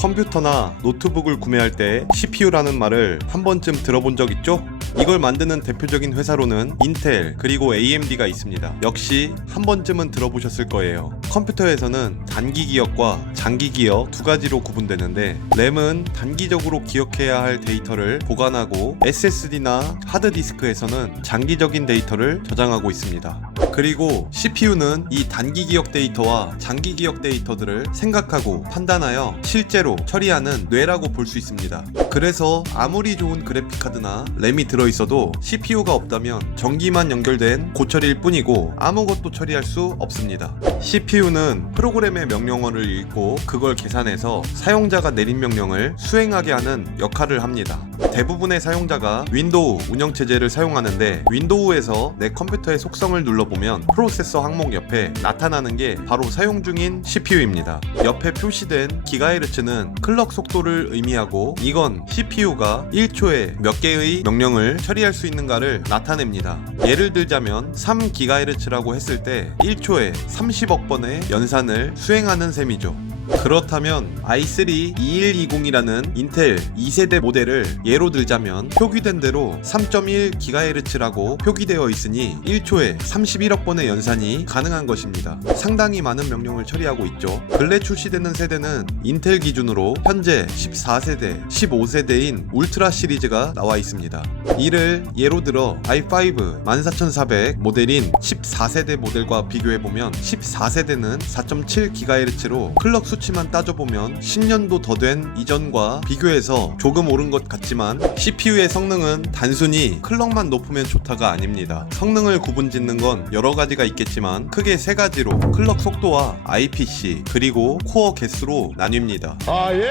컴퓨터나 노트북을 구매할 때 CPU라는 말을 한 번쯤 들어본 적 있죠? 이걸 만드는 대표적인 회사로는 인텔 그리고 AMD가 있습니다. 역시 한 번쯤은 들어보셨을 거예요. 컴퓨터에서는 단기 기억과 장기 기억 두 가지로 구분되는데, 램은 단기적으로 기억해야 할 데이터를 보관하고 SSD나 하드디스크에서는 장기적인 데이터를 저장하고 있습니다. 그리고 CPU는 이 단기 기억 데이터와 장기 기억 데이터들을 생각하고 판단하여 실제로 처리하는 뇌라고 볼 수 있습니다. 그래서 아무리 좋은 그래픽카드나 램이 들어있어도 CPU가 없다면 전기만 연결된 고처리일 뿐이고 아무것도 처리할 수 없습니다. CPU는 프로그램의 명령어를 읽고 그걸 계산해서 사용자가 내린 명령을 수행하게 하는 역할을 합니다. 대부분의 사용자가 윈도우 운영체제를 사용하는데, 윈도우에서 내 컴퓨터의 속성을 눌러보면 프로세서 항목 옆에 나타나는 게 바로 사용 중인 CPU입니다. 옆에 표시된 기가헤르츠는 클럭 속도를 의미하고, 이건 CPU가 1초에 몇 개의 명령을 처리할 수 있는가를 나타냅니다. 예를 들자면 3GHz라고 했을 때 1초에 30억 번의 연산을 수행하는 셈이죠. 그렇다면 i3 2120이라는 인텔 2세대 모델을 예로 들자면 표기된 대로 3.1GHz라고 표기되어 있으니 1초에 31억 번의 연산이 가능한 것입니다. 상당히 많은 명령을 처리하고 있죠. 근래 출시되는 세대는 인텔 기준으로 현재 14세대, 15세대인 울트라 시리즈가 나와 있습니다. 이를 예로 들어 i5 14400 모델인 14세대 모델과 비교해보면 14세대는 4.7GHz로 클럭 수치만 따져보면 10년도 더 된 이전과 비교해서 조금 오른 것 같지만, CPU의 성능은 단순히 클럭만 높으면 좋다가 아닙니다. 성능을 구분짓는 건 여러 가지가 있겠지만 크게 세 가지로 클럭 속도와 IPC 그리고 코어 개수로 나뉩니다.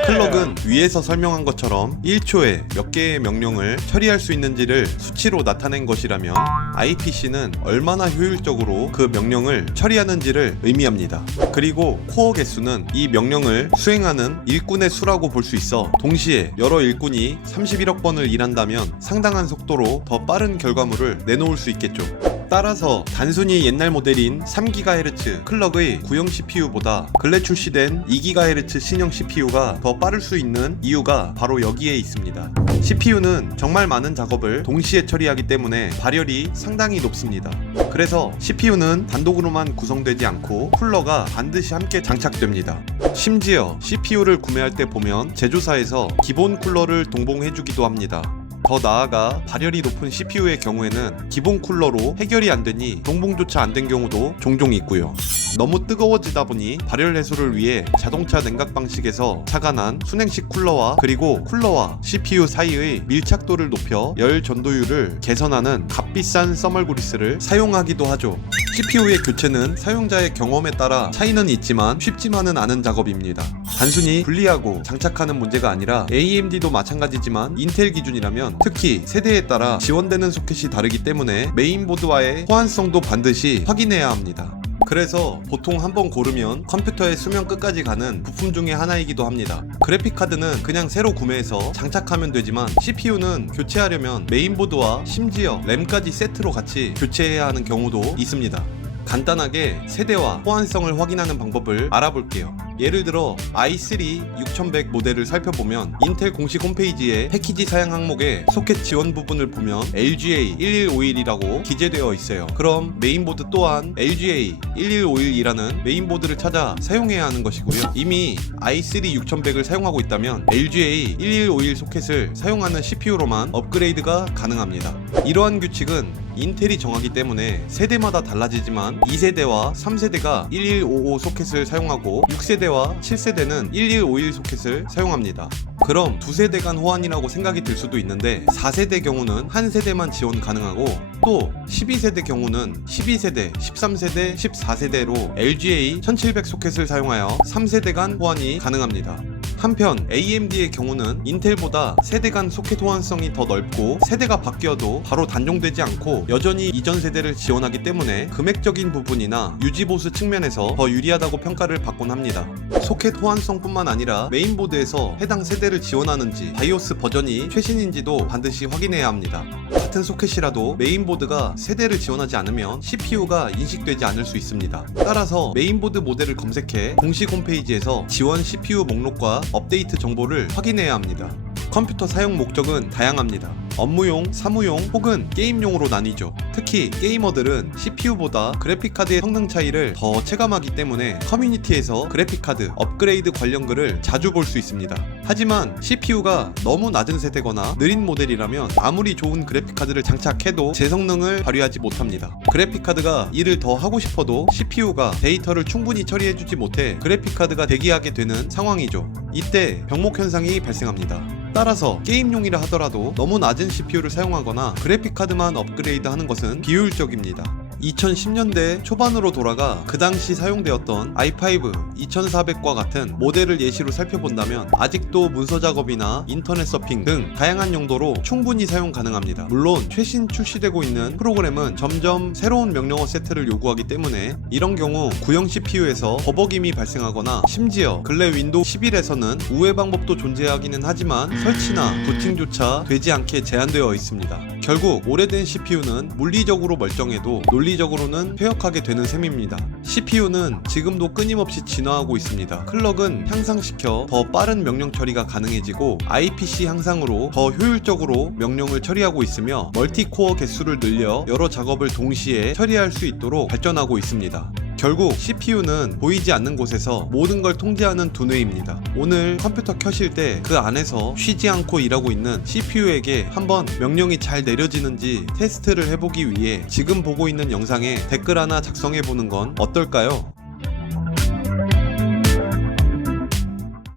클럭은 위에서 설명한 것처럼 1초에 몇 개의 명령을 처리할 수 있는지를 수치로 나타낸 것이라면, IPC는 얼마나 효율적으로 그 명령을 처리하는지를 의미합니다. 그리고 코어 개수는 이 명령을 수행하는 일꾼의 수라고 볼 수 있어, 동시에 여러 일꾼이 31억 번을 일한다면 상당한 속도로 더 빠른 결과물을 내놓을 수 있겠죠. 따라서 단순히 옛날 모델인 3GHz 클럭의 구형 CPU보다 근래 출시된 2GHz 신형 CPU가 더 빠를 수 있는 이유가 바로 여기에 있습니다. CPU는 정말 많은 작업을 동시에 처리하기 때문에 발열이 상당히 높습니다. 그래서 CPU는 단독으로만 구성되지 않고 쿨러가 반드시 함께 장착됩니다. 심지어 CPU를 구매할 때 보면 제조사에서 기본 쿨러를 동봉해주기도 합니다. 더 나아가 발열이 높은 CPU의 경우에는 기본 쿨러로 해결이 안 되니 동봉조차 안 된 경우도 종종 있고요. 너무 뜨거워지다 보니 발열 해소를 위해 자동차 냉각 방식에서 착안한 순행식 쿨러와, 그리고 쿨러와 CPU 사이의 밀착도를 높여 열 전도율을 개선하는 값비싼 써멀그리스를 사용하기도 하죠. CPU의 교체는 사용자의 경험에 따라 차이는 있지만 쉽지만은 않은 작업입니다. 단순히 분리하고 장착하는 문제가 아니라 AMD도 마찬가지지만 인텔 기준이라면 특히 세대에 따라 지원되는 소켓이 다르기 때문에 메인보드와의 호환성도 반드시 확인해야 합니다. 그래서 보통 한번 고르면 컴퓨터의 수명 끝까지 가는 부품 중에 하나이기도 합니다. 그래픽카드는 그냥 새로 구매해서 장착하면 되지만, CPU는 교체하려면 메인보드와 심지어 램까지 세트로 같이 교체해야 하는 경우도 있습니다. 간단하게 세대와 호환성을 확인하는 방법을 알아볼게요. 예를 들어 i3 6100 모델을 살펴보면 인텔 공식 홈페이지에 패키지 사양 항목에 소켓 지원 부분을 보면 LGA1151이라고 기재되어 있어요. 그럼 메인보드 또한 LGA1151이라는 메인보드를 찾아 사용해야 하는 것이고요. 이미 i3 6100을 사용하고 있다면 LGA1151 소켓을 사용하는 CPU로만 업그레이드가 가능합니다. 이러한 규칙은 인텔이 정하기 때문에 세대마다 달라지지만 2세대와 3세대가 1155 소켓을 사용하고 6세대와 7세대는 1151 소켓을 사용합니다. 그럼 두세대 간 호환이라고 생각이 들 수도 있는데, 4세대 경우는 한 세대만 지원 가능하고, 또 12세대 경우는 12세대, 13세대, 14세대로 LGA 1700 소켓을 사용하여 3세대 간 호환이 가능합니다. 한편 AMD의 경우는 인텔보다 세대 간 소켓 호환성이 더 넓고, 세대가 바뀌어도 바로 단종되지 않고 여전히 이전 세대를 지원하기 때문에 금액적인 부분이나 유지보수 측면에서 더 유리하다고 평가를 받곤 합니다. 소켓 호환성 뿐만 아니라 메인보드에서 해당 세대를 지원하는지 바이오스 버전이 최신인지도 반드시 확인해야 합니다. 같은 소켓이라도 메인보드가 세대를 지원하지 않으면 CPU가 인식되지 않을 수 있습니다. 따라서 메인보드 모델을 검색해 공식 홈페이지에서 지원 CPU 목록과 업데이트 정보를 확인해야 합니다. 컴퓨터 사용 목적은 다양합니다. 업무용, 사무용 혹은 게임용으로 나뉘죠. 특히 게이머들은 CPU보다 그래픽카드의 성능 차이를 더 체감하기 때문에 커뮤니티에서 그래픽카드 업그레이드 관련 글을 자주 볼 수 있습니다. 하지만 CPU가 너무 낮은 세대거나 느린 모델이라면 아무리 좋은 그래픽카드를 장착해도 제 성능을 발휘하지 못합니다. 그래픽카드가 일을 더 하고 싶어도 CPU가 데이터를 충분히 처리해주지 못해 그래픽카드가 대기하게 되는 상황이죠. 이때 병목 현상이 발생합니다. 따라서 게임용이라 하더라도 너무 낮은 CPU를 사용하거나 그래픽카드만 업그레이드 하는 것은 비효율적입니다. 2010년대 초반으로 돌아가 그 당시 사용되었던 i5 2400과 같은 모델을 예시로 살펴본다면 아직도 문서 작업이나 인터넷 서핑 등 다양한 용도로 충분히 사용 가능합니다. 물론 최신 출시되고 있는 프로그램은 점점 새로운 명령어 세트를 요구하기 때문에 이런 경우 구형 CPU에서 버벅임이 발생하거나 심지어 근래 윈도우 11에서는 우회 방법도 존재하기는 하지만 설치나 부팅조차 되지 않게 제한되어 있습니다. 결국 오래된 CPU는 물리적으로 멀쩡해도 논리적으로는 폐역하게 되는 셈입니다. CPU는 지금도 끊임없이 진화하고 있습니다. 클럭은 향상시켜 더 빠른 명령 처리가 가능해지고 IPC 향상으로 더 효율적으로 명령을 처리하고 있으며 멀티코어 개수를 늘려 여러 작업을 동시에 처리할 수 있도록 발전하고 있습니다. 결국 CPU는 보이지 않는 곳에서 모든 걸 통제하는 두뇌입니다. 오늘 컴퓨터 켜실 때 그 안에서 쉬지 않고 일하고 있는 CPU에게 한번 명령이 잘 내려지는지 테스트를 해보기 위해 지금 보고 있는 영상에 댓글 하나 작성해보는 건 어떨까요?